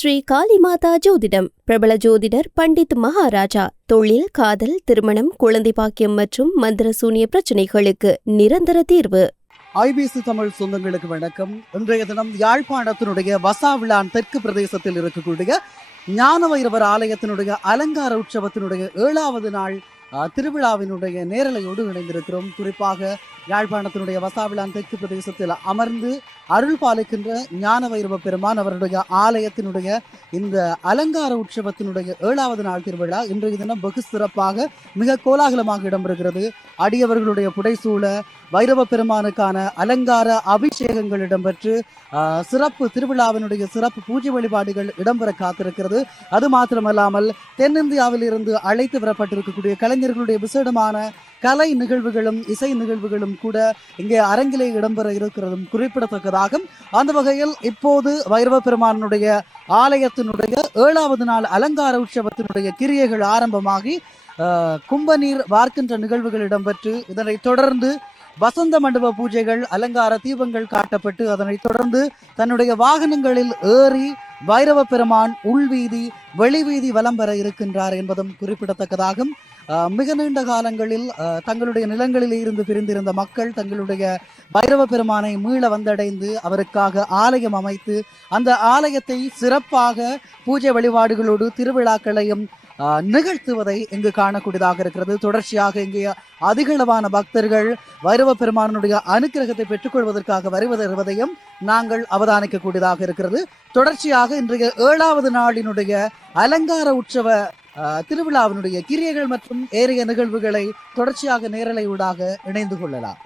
ஸ்ரீ காளிமாதா ஜோதிடம். பிரபல ஜோதிடர் பண்டித் மகாராஜா. தொழில், காதல், திருமணம், குழந்தை பாக்கியம் மற்றும் மந்திர சூனிய பிரச்சனைகளுக்கு நிரந்தர தீர்வு. ஐபிசி தமிழ் சொந்தங்களுக்கு வணக்கம். இன்றைய தினம் யாழ்ப்பாணத்தினுடைய வசாவிளான் தெற்கு பிரதேசத்தில் இருக்கக்கூடிய ஞான வைரவர் ஆலயத்தினுடைய அலங்கார உற்சவத்தினுடைய 7வது நாள் திருவிழாவினுடைய நேரலையோடு இணைந்திருக்கிறோம். குறிப்பாக யாழ்ப்பாணத்தினுடைய வசாவிளான் தெற்கு பிரதேசத்தில் அமர்ந்து அருள் பாலிக்கின்ற ஞான வைரவ பெருமான் அவருடைய ஆலயத்தினுடைய இந்த அலங்கார உற்சவத்தினுடைய 7வது நாள் திருவிழா இன்றைய தினம் வெகு சிறப்பாக மிக கோலாகலமாக இடம்பெறுகிறது. அடியவர்களுடைய புடைசூழ வைரவ பெருமானுக்கான அலங்கார அபிஷேகங்கள் இடம்பெற்று சிறப்பு திருவிழாவினுடைய சிறப்பு பூஜை வழிபாடுகள் இடம்பெற காத்திருக்கிறது. அது மாத்திரமல்லாமல் தென்னிந்தியாவில் இருந்து அழைத்து வரப்பட்டிருக்கக்கூடிய கலைஞர்களுடைய விசேடமான கலை நிகழ்வுகளும் இசை நிகழ்வுகளும் கூட இங்கே அரங்கிலே இடம்பெற இருக்கிறதும் குறிப்பிடத்தக்கதாகும். அந்த வகையில் இப்போது வைரவ பெருமானுடைய ஆலயத்தினுடைய 7வது நாள் அலங்கார உற்சவத்தினுடைய கிரியைகள் ஆரம்பமாகி கும்பநீர் வார்க்கின்ற நிகழ்வுகள் இடம்பெற்று இதனைத் தொடர்ந்து வசந்த மண்டப பூஜைகள், அலங்கார தீபங்கள் காட்டப்பட்டு அதனைத் தொடர்ந்து தன்னுடைய வாகனங்களில் ஏறி வைரவ பெருமான் உள்வீதி வெளிவீதி வலம் பெற இருக்கின்றார் என்பதும் குறிப்பிடத்தக்கதாகும். மிக நீண்ட காலங்களில் தங்களுடைய நிலங்களில் இருந்து பிரிந்திருந்த மக்கள் தங்களுடைய வைரவ பெருமானை மீள வந்தடைந்து அவருக்காக ஆலயம் அமைத்து அந்த ஆலயத்தை சிறப்பாக பூஜை வழிபாடுகளோடு திருவிழாக்களையும் நிகழ்த்துவதை இங்கு காணக்கூடியதாக இருக்கிறது. தொடர்ச்சியாக இங்கே அதிகளவான பக்தர்கள் வைரவ பெருமானுடைய அனுக்கிரகத்தை பெற்றுக்கொள்வதற்காக வருவதையும் நாங்கள் அவதானிக்கக்கூடியதாக இருக்கிறது. தொடர்ச்சியாக இன்றைய 7வது நாளினுடைய அலங்கார உற்சவ திருவிழாவினுடைய கிரியைகள் மற்றும் ஏனைய நிகழ்வுகளை தொடர்ச்சியாக நேரலை ஊடாக இணைந்து கொள்ளலாம்.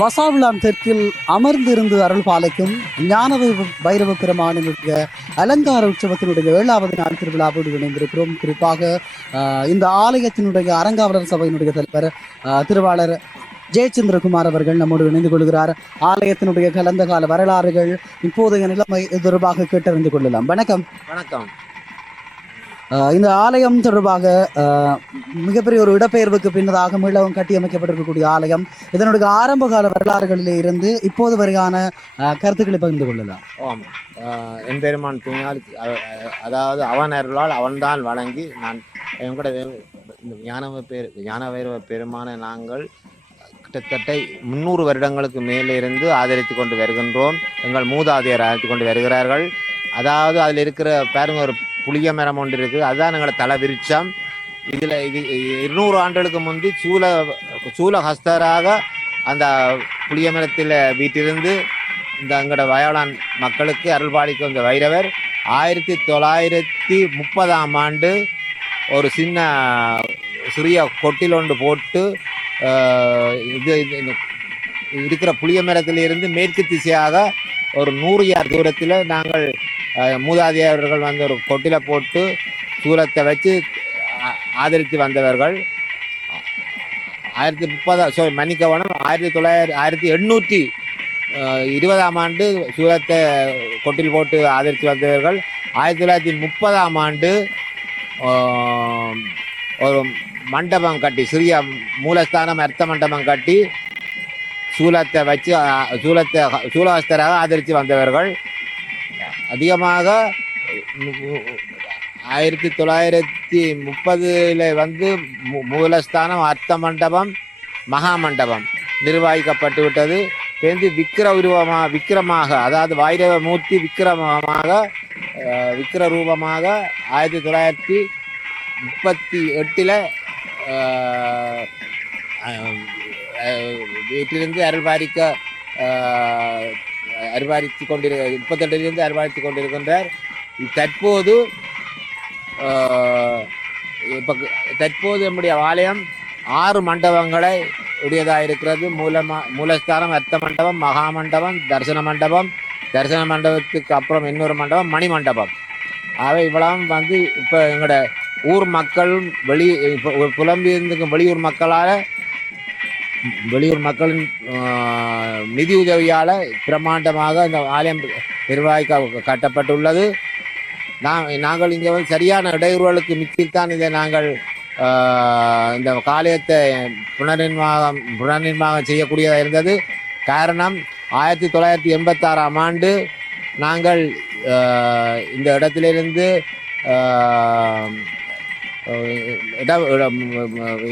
வசாவிளான் தெற்கில் அமர்ந்திருந்து அருள் பாலிக்கும் ஞான பைரவ பெருமானினுடைய அலங்கார உற்சவத்தினுடைய 7வது நாள் திருவிழாவோடு இணைந்திருக்கிறோம். குறிப்பாக இந்த ஆலயத்தினுடைய அறங்காவலர் சபையினுடைய தலைவர் திருவாளர் ஜெயச்சந்திரகுமார் அவர்கள் நம்மோடு இணைந்து கொள்கிறார். ஆலயத்தினுடைய கலந்த கால வரலாறுகள், இப்போதைய நிலைமை தொடர்பாக கேட்டறிந்து கொள்ளலாம். வணக்கம். வணக்கம். இந்த ஆலயம் தொடர்பாக மிகப்பெரிய ஒரு இடப்பெயர்வுக்கு பின்னதாக மீளவும் கட்டியமைக்கப்பட்டிருக்கக்கூடிய ஆலயம், இதனுடைய ஆரம்ப கால வரலாறுகளிலே இருந்து இப்போது வரையான கருத்துக்களை பகிர்ந்து கொள்ளலாம். ஓம் எம்பெருமான் துணியால், அதாவது அவன் அருளால் அவன்தான் வழங்கி நான் எங்கூட ஞான வைரவ பெருமான நாங்கள் கிட்டத்தட்ட 300 வருடங்களுக்கு மேலே இருந்து ஆதரித்து கொண்டு வருகின்றோம். எங்கள் மூதாதையர் ஆதரித்து கொண்டு வருகிறார்கள். அதாவது அதில் இருக்கிற பாருங்க, ஒரு புளிய மரம் ஒன்று இருக்குது, அதுதான் எங்களோட தல விருட்சம். இதில் இது 200 ஆண்டுகளுக்கு முந்தி சூலஹஸ்தராக அந்த புளிய மரத்தில் வீட்டிலிருந்து இந்த எங்களோட வயலான் மக்களுக்கு அருள்பாலிக்கும் இந்த வைரவர் 1930ஆம் ஆண்டு ஒரு சிறிய கொட்டில் ஒன்று போட்டு இது இருக்கிற புளிய மரத்திலிருந்து மேற்கு திசையாக ஒரு 100 யார்டு தூரத்தில் நாங்கள் மூதாதையர்கள் வந்து ஒரு கொட்டில போட்டு சூலத்தை வச்சு ஆதரித்து வந்தவர்கள். 1820ஆம் ஆண்டு சூலத்தை கொட்டில் போட்டு ஆதரித்து வந்தவர்கள். 1930ஆம் ஆண்டு ஒரு மண்டபம் கட்டி, சிறிய மூலஸ்தானம் அர்த்த மண்டபம் கட்டி சூலத்தை வச்சு சூலஹஸ்தராக ஆதரித்து வந்தவர்கள். அதிகமாக 1930 வந்து மூலஸ்தானம், அர்த்த மண்டபம், மகா மண்டபம் நிர்வகிக்கப்பட்டு விட்டது. சேர்ந்து விக்கிரமாக, அதாவது வைரவ மூர்த்தி விக்கிர ரூபமாக 1938 வீட்டிலிருந்து அருள்பாலித்து கொண்டிருக்கின்றார். தற்போது நம்முடைய ஆலயம் 6 மண்டபங்களை உடையதாக இருக்கிறது. மூலஸ்தானம், அர்த்த மண்டபம், மகா மண்டபம், தரிசன மண்டபத்துக்கு அப்புறம் இன்னொரு மண்டபம், மணி மண்டபம். அவை இவ்வளவு வந்து இப்போ எங்களோட ஊர் மக்களும் புலம்பெயர்ந்துக்கும் வெளியூர் மக்களின் நிதி உதவியால் பிரம்மாண்டமாக இந்த ஆலயம் கட்டப்பட்டுள்ளது. நாங்கள் இங்கே வந்து சரியான இடையூறுகளுக்கு மிச்சில்தான் இதை நாங்கள் இந்த ஆலயத்தை புனர்நிர்மாகம் செய்யக்கூடியதாக இருந்தது. காரணம், 1986ஆம் ஆண்டு நாங்கள் இந்த இடத்திலிருந்து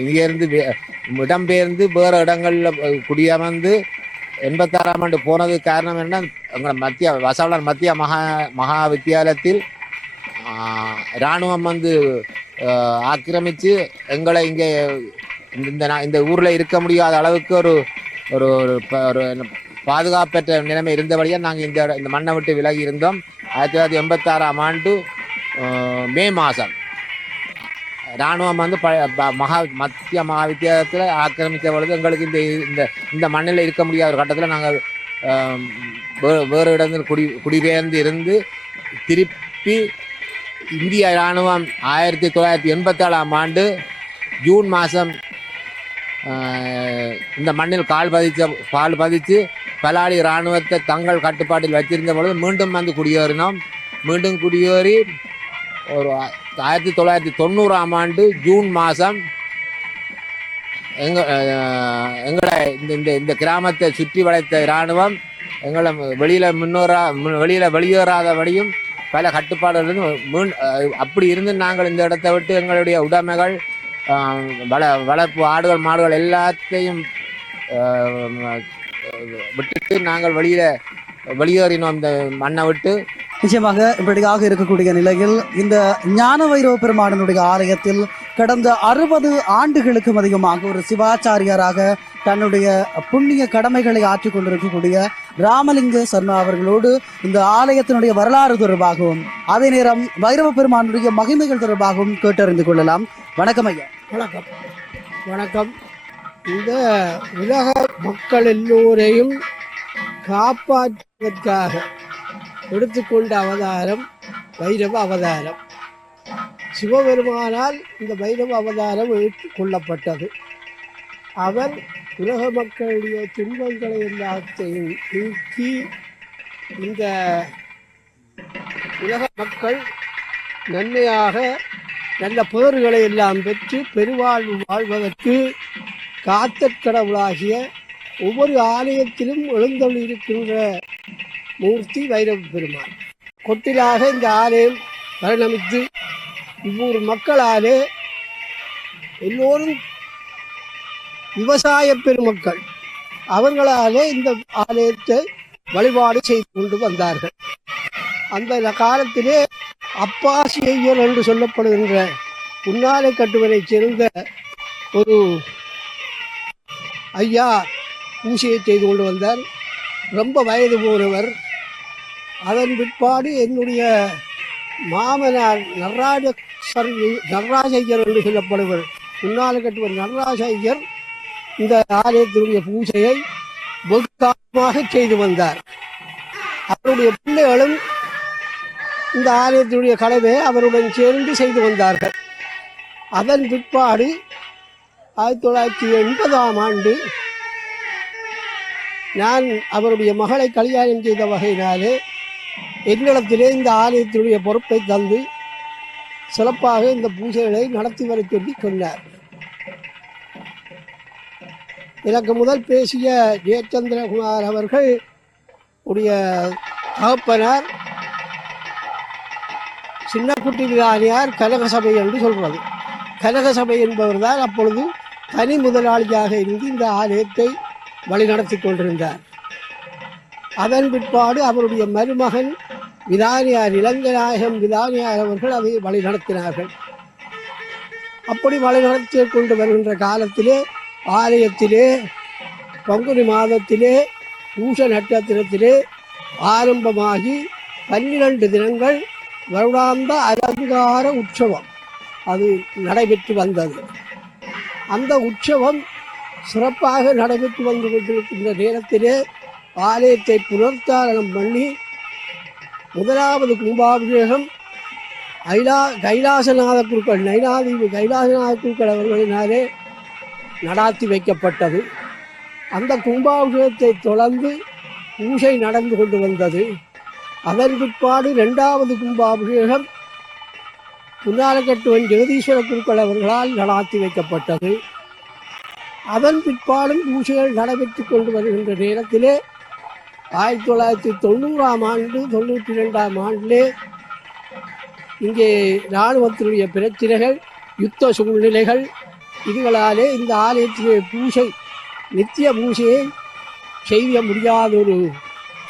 இங்கிருந்து இடம்பெயர்ந்து வேறு இடங்களில் குடியமர்ந்து 86ஆம் ஆண்டு போனது காரணம் என்ன, எங்கள் வசாவிளான் மத்திய மகா வித்தியாலயத்தில் இராணுவம் வந்து ஆக்கிரமித்து எங்களை இங்கே இந்த ஊரில் இருக்க முடியாத அளவுக்கு ஒரு பாதுகாப்பற்ற நிலைமை இருந்தபடியாக நாங்கள் இந்த மண்ணை விட்டு விலகி இருந்தோம். 1986ஆம் ஆண்டு மே மாதம் இராணுவம் வந்து மத்திய மகா வித்தியாலயத்தில் ஆக்கிரமித்த பொழுது எங்களுக்கு இந்த மண்ணில் இருக்க முடியாத ஒரு கட்டத்தில் நாங்கள் வேறு இடத்தில் குடிபெயர்ந்து இருந்து திருப்பி இந்திய இராணுவம் 1987ஆம் ஆண்டு ஜூன் மாதம் இந்த மண்ணில் கால் பதித்து பலாலி இராணுவத்தை தங்கள் கட்டுப்பாட்டில் வச்சிருந்த பொழுது மீண்டும் வந்து மீண்டும் குடியேறி ஒரு 1990ஆம் ஆண்டு ஜூன் மாதம் எங்களை இந்த கிராமத்தை சுற்றி வளைத்த இராணுவம் எங்களை வெளியேறாதபடியும் பல கட்டுப்பாடுகளும் அப்படி இருந்து நாங்கள் இந்த இடத்தை விட்டு எங்களுடைய உடைமைகள், வளர்ப்பு ஆடுகள், மாடுகள் எல்லாத்தையும் விட்டுட்டு நாங்கள் வெளியேறினோம் இந்த மண்ணை விட்டு. நிச்சயமாக இப்படியாக இருக்கக்கூடிய நிலையில் இந்த ஞான வைரவ பெருமானுடைய ஆலயத்தில் கடந்த 60 ஆண்டுகளுக்கும் அதிகமாக ஒரு சிவாச்சாரியாராக தன்னுடைய புண்ணிய கடமைகளை ஆற்றிக் கொண்டிருக்கக்கூடிய ராமலிங்க சர்மா அவர்களோடு இந்த ஆலயத்தினுடைய வரலாறு தொடர்பாகவும் அதே நேரம் வைரவ பெருமானுடைய மகிமைகள் தொடர்பாகவும் கேட்டறிந்து கொள்ளலாம். வணக்கம் ஐயா. வணக்கம். இந்த உலக மக்கள் எல்லோரையும் காப்பாற்றுவதற்காக எடுத்துக்கொண்ட அவதாரம் வைரவ அவதாரம். சிவபெருமானால் இந்த வைரவ அவதாரம் ஏற்றுக்கொள்ளப்பட்டது. அவர் உலக மக்களுடைய துன்பங்களை எல்லாத்தையும் நீக்கி இந்த உலக மக்கள் நன்மையாக நல்ல பேறுகளை எல்லாம் பெற்று பெருவாழ்வு வாழ்வதற்கு காத்த கடவுளாகிய ஒவ்வொரு ஆலயத்திலும் எழுந்தொழிருக்கின்ற மூர்த்தி வைரவ பெருமான். கொட்டிலாக இந்த ஆலயம் பரிணமித்து இவ்வூர் மக்களாலே எல்லோரும் விவசாய பெருமக்கள் அவர்களாலே இந்த ஆலயத்தை வழிபாடு செய்து கொண்டு வந்தார்கள். அந்த காலத்திலே அப்பாசி ஐயர் என்று சொல்லப்படுகின்ற உன்னாலை கட்டுவரை சேர்ந்த ஒரு ஐயா பூஜையை செய்து கொண்டு வந்தார். ரொம்ப வயது போனவர். அதன் பிற்பாடு என்னுடைய மாமனார் நடராஜ ஐயர் என்று சொல்லப்படுவர் உன்னாலை கட்டுவர் நடராஜ ஐயர் இந்த ஆலயத்தினுடைய பூஜையை வெகு காலமாக செய்து வந்தார். அவருடைய பிள்ளைகளும் இந்த ஆலயத்தினுடைய கடமையை அவருடன் சேர்ந்து செய்து வந்தார்கள். அதன் பிற்பாடு 1980ஆம் ஆண்டு நான் அவருடைய மகளை கல்யாணம் செய்த வகையினாலே என்னிடத்திலே இந்த ஆலயத்தினுடைய பொறுப்பை தந்து சிறப்பாக இந்த பூஜைகளை நடத்தி வர சொல்லி சொன்னார். எனக்கு முதல் பேசிய ஜெயச்சந்திரகுமார் அவர்கள் உடைய தகப்பனார் சின்னக்குட்டி விதானியார் கனகசபை என்று சொல்வது. கனகசபை என்பவர் தான் அப்பொழுது தனி முதலாளியாக இருந்து இந்த ஆலயத்தை வழிநடத்தி கொண்டிருந்தார். அதன் பிற்பாடு அவருடைய மருமகன் விதானியார் இளங்கநாயகம் விதானியார் அவர்கள் அதை வழிநடத்தினார்கள். அப்படி வழிநடத்தி கொண்டு வருகின்ற காலத்திலே ஆலயத்திலே பங்குனி மாதத்திலே பூச நட்சத்திரத்திலே ஆரம்பமாகி 12 தினங்கள் வருடாந்த அலங்கார உற்சவம் அது நடைபெற்று வந்தது. அந்த உற்சவம் சிறப்பாக நடைபெற்று வந்து கொண்டிருக்கின்ற நேரத்திலே ஆலயத்தை புனர்த்தாரணம் பண்ணி முதலாவது கும்பாபிஷேகம் கைலாசநாத குருக்கள் நைனாதீவு கைலாசநாத குருக்கள் அவர்களினாலே நடாத்தி வைக்கப்பட்டது. அந்த கும்பாபிஷேகத்தை தொடர்ந்து பூஜை நடந்து கொண்டு வந்தது. அதன் பிற்பாடு 2வது கும்பாபிஷேகம் புன்னாலக்கட்டுவன் ஜெகதீஸ்வர குருக்கள் அவர்களால் நடாத்தி வைக்கப்பட்டது. அதன் பிற்பாடும் பூஜைகள் நடைபெற்று கொண்டு வருகின்ற நேரத்திலே 1990ஆம் ஆண்டு 92ஆம் ஆண்டிலே இங்கே இராணுவத்தினுடைய பிரச்சனைகள் யுத்த சூழ்நிலைகள் இதுகளாலே இந்த ஆலயத்திலே பூஜை நித்திய பூஜையை செய்ய முடியாத ஒரு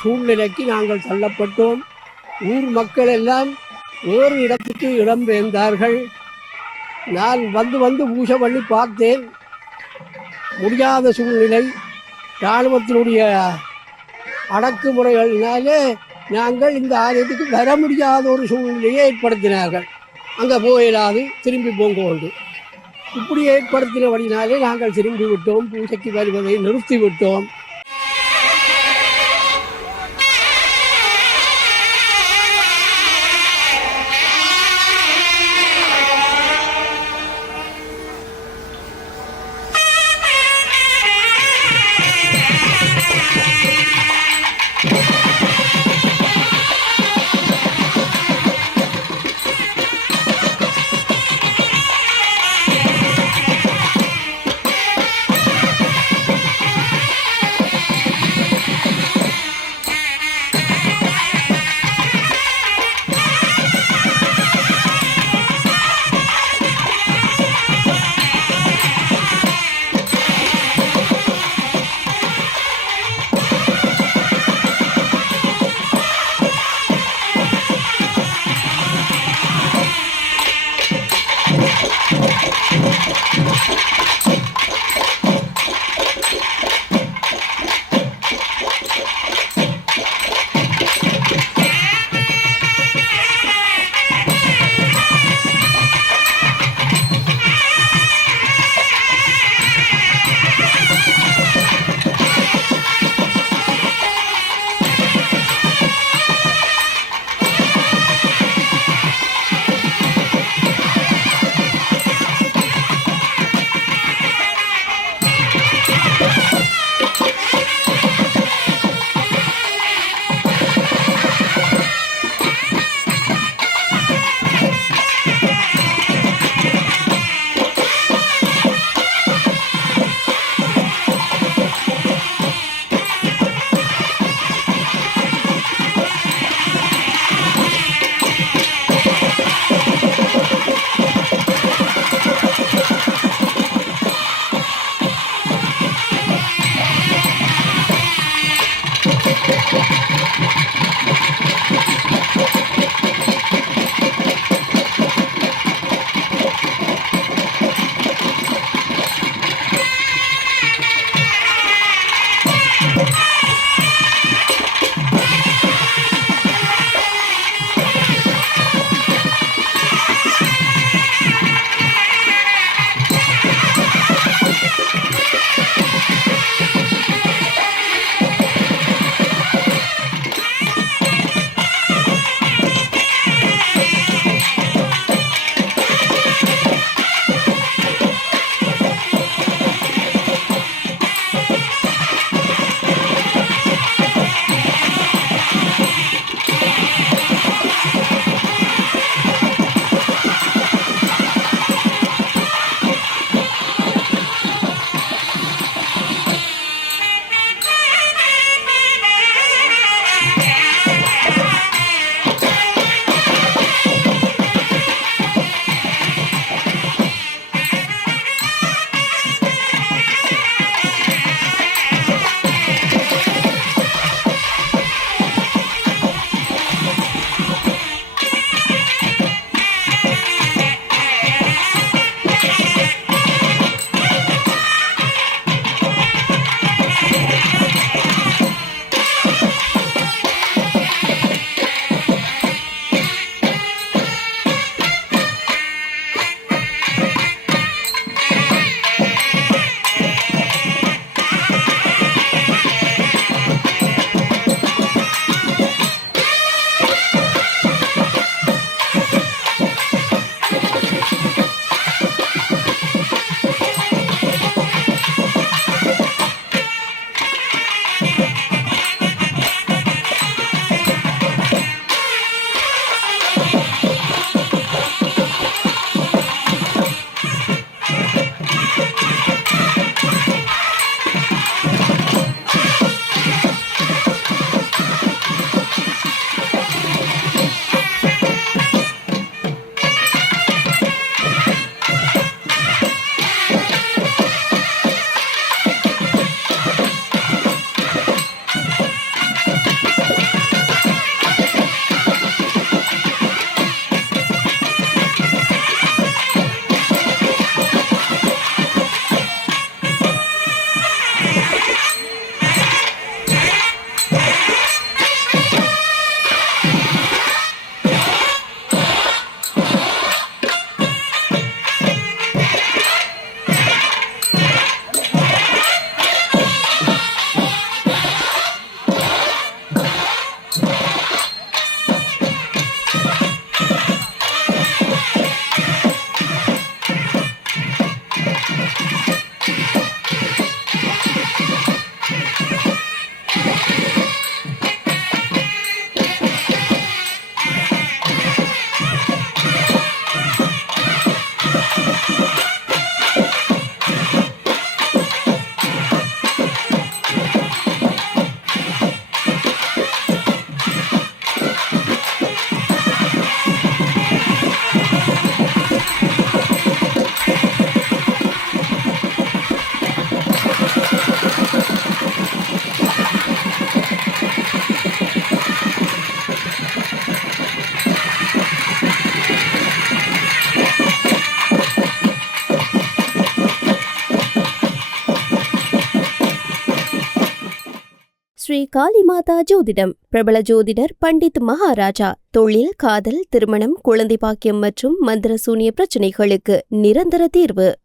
சூழ்நிலைக்கு நாங்கள் தள்ளப்பட்டோம். ஊர் மக்கள் எல்லாம் வேறு இடத்துக்கு இடம்பெயர்ந்தார்கள். நான் வந்து பூஜை பண்ணி பார்த்தேன். முடியாத சூழ்நிலை இராணுவத்தினுடைய அடக்குமுறைகளினாலே நாங்கள் இந்த ஆலயத்துக்கு வர முடியாத ஒரு சூழ்நிலையை ஏற்படுத்தினார்கள். அங்கே போயிடாது திரும்பி போங்க உண்டு. இப்படி ஏற்படுத்தினபடினாலே நாங்கள் திரும்பி விட்டோம். பூஜைக்கு வருவதை நிறுத்திவிட்டோம். ஸ்ரீ காளிமாதா ஜோதிடம் பிரபல ஜோதிடர் பண்டித் மகாராஜா. தொழில், காதல், திருமணம், குழந்தை பாக்கியம் மற்றும் மந்திர சூனிய பிரச்சனைகளுக்கு நிரந்தர தீர்வு.